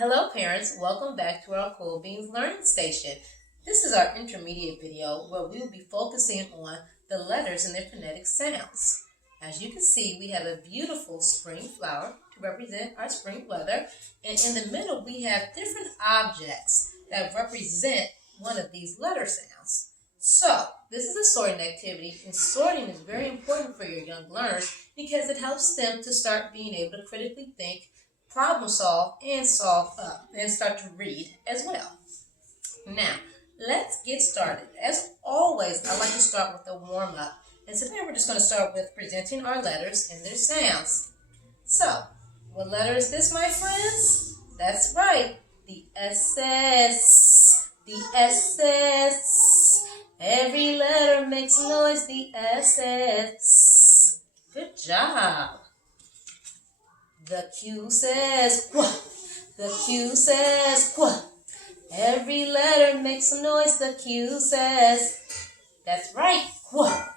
Hello parents, welcome back to our Cool Beans Learning Station. This is our intermediate video where we will be focusing on the letters and their phonetic sounds. As you can see, we have a beautiful spring flower to represent our spring weather, and in the middle we have different objects that represent one of these letter sounds. So, this is a sorting activity, and sorting is very important for your young learners because it helps them to start being able to critically think, problem solve, and start to read as well. Now, let's get started. As always, I like to start with a warm-up. And today we're just going to start with presenting our letters and their sounds. So, what letter is this, my friends? That's right, the SS. The SS. Every letter makes noise, the SS. Good job. The Q says quah. The Q says quah. Every letter makes a noise, the Q says. That's right, quah.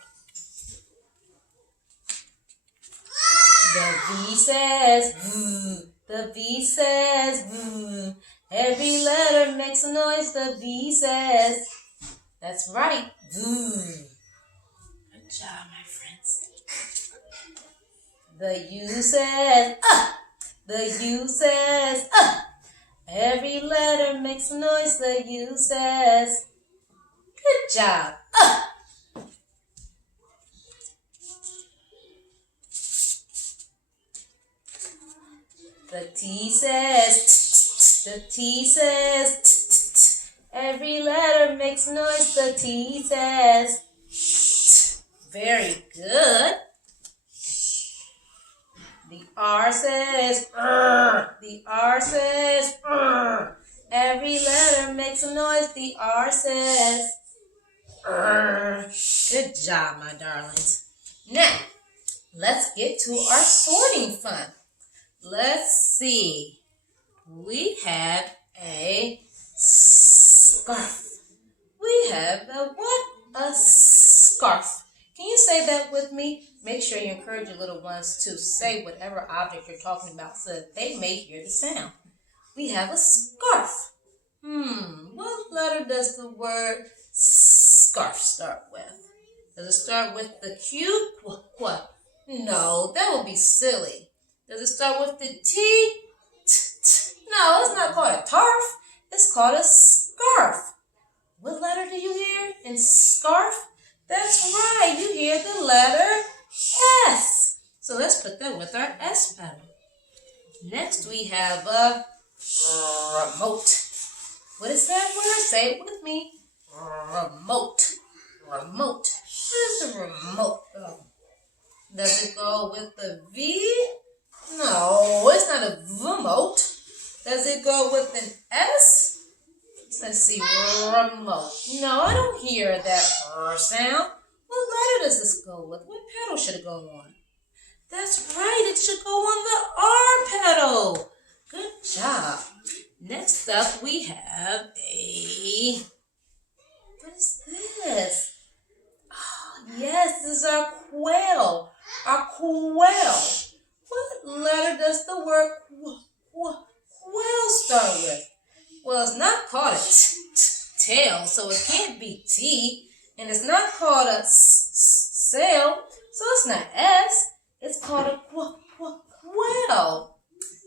The V says v. The V says v. Every letter makes a noise, the V says. That's right, v. Good job, my friends. The U says The U says Every letter makes a noise, the U says. Good job. The T says The T says Every letter makes a noise, the T says. Very good. The R says The R says Every letter makes a noise, the R says. Good job, my darlings. Now, let's get to our sorting fun. Let's see. We have a scarf. We have a what? A scarf. Can you say that with me? Make sure you encourage your little ones to say whatever object you're talking about so that they may hear the sound. We have a scarf. What letter does the word scarf start with? Does it start with the Q? What? No, that would be silly. Does it start with the T? No, it's not called a tarf. It's called a scarf. What letter do you hear in scarf? That's right, you hear the letter S. So let's put that with our S pedal. Next we have a remote. What is that word? Say it with me. Remote. Remote. Where's the remote go? Does it go with the V? No, it's not a remote. Does it go with an S? Let's see, remote. No, I don't hear that R sound. What letter does this go with? What pedal should it go on? That's right, it should go on the R pedal. Good job. Next up, we have a... What is this? Oh, yes, this is our quail. Our quail. What letter does the word quail start with? Well, it's not called a tail, so it can't be T. And it's not called a sail, so it's not S. It's called a quail.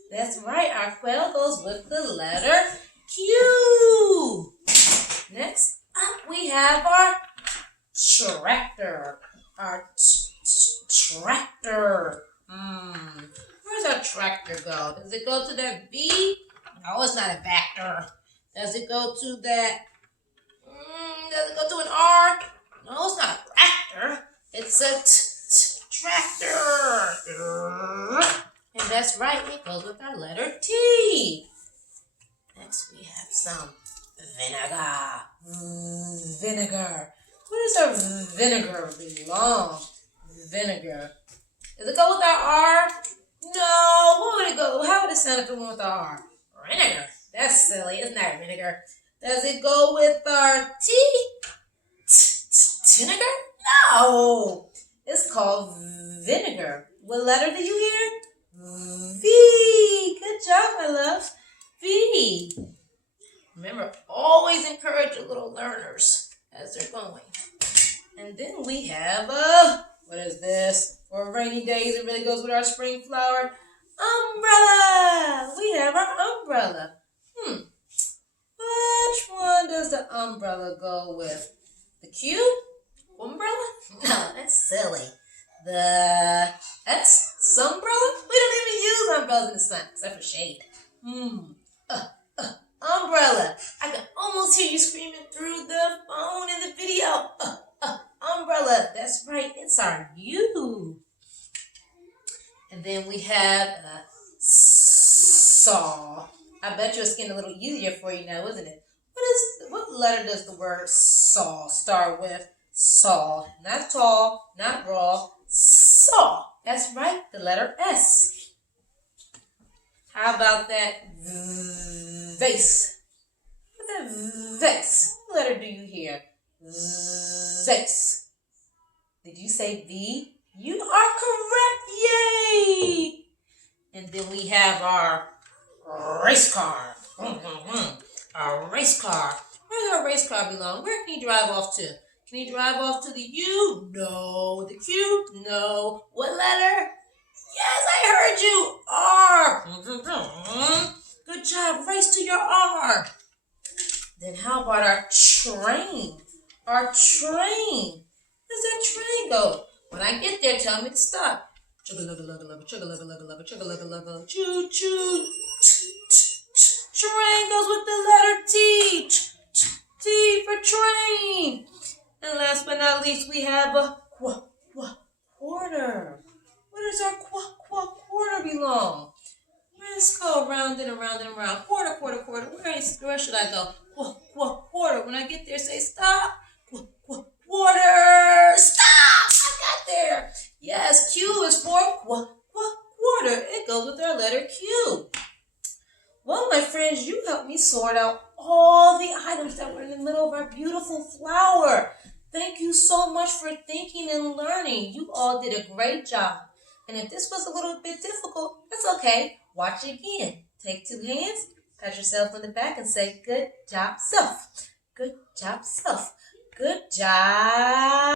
That's right, our quail goes with the letter Q. Next up, we have our tractor. Our tractor. Where's our tractor go? Does it go to that B? No, it's not a vector. Does it go to that? Does it go to an R? No, it's not a tractor. It's a tractor. And that's right, it goes with our letter T. Next we have some vinegar. Vinegar. Where does our vinegar belong? Vinegar. Does it go with our R? No. What would it go? How would it sound if it went with our R? Vinegar. That's silly. It's not vinegar. Does it go with our T? Vinegar? No. It's called vinegar. What letter do you hear? V. Good job, my love. V. Remember, always encourage your little learners as they're going. And then we have what is this? For rainy days, it really goes with our spring flower. Umbrella. We have our umbrella. Which one does the umbrella go with? The Q? Umbrella? No, that's silly. The S? Sunbrella? We don't even use umbrellas in the sun, except for shade. Umbrella. I can almost hear you screaming through the phone in the video. Umbrella. That's right. It's our U. And then we have a saw. I bet you it's getting a little easier for you now, isn't it? What letter does the word saw start with? Saw. Not tall, not raw. Saw. That's right, the letter S. How about that vase? What's that vase? What letter do you hear? Vase. Did you say V? You are correct. Yay! And then we have our race car. Our race car. Where does our race car belong? Where can you drive off to? Can you drive off to the U? No. The Q? No. What letter? Yes, I heard you. R. Good job. Race to your R. Then how about our train? Our train. Where does that train go? When I get there, tell me to stop. Chugga-lugga-lugga-lugga, chugga-lugga-lugga-lugga, chugga-lugga-lugga, choo-choo. Train goes with the letter T. T for train. And last but not least, we have a quarter. Where does our quarter belong? Let's go around and around and around. Quarter. Where should I go? Quarter. When I get there, say stop. Quarter. Stop. I got there. Yes, Q is for quarter. It goes with our letter Q. Well, my friends, you helped me sort out all the items that were in the middle of our beautiful flower. Thank you so much for thinking and learning. You all did a great job. And if this was a little bit difficult, that's okay. Watch it again. Take 2 hands, pat yourself on the back and say, good job, self. Good job, self. Good job.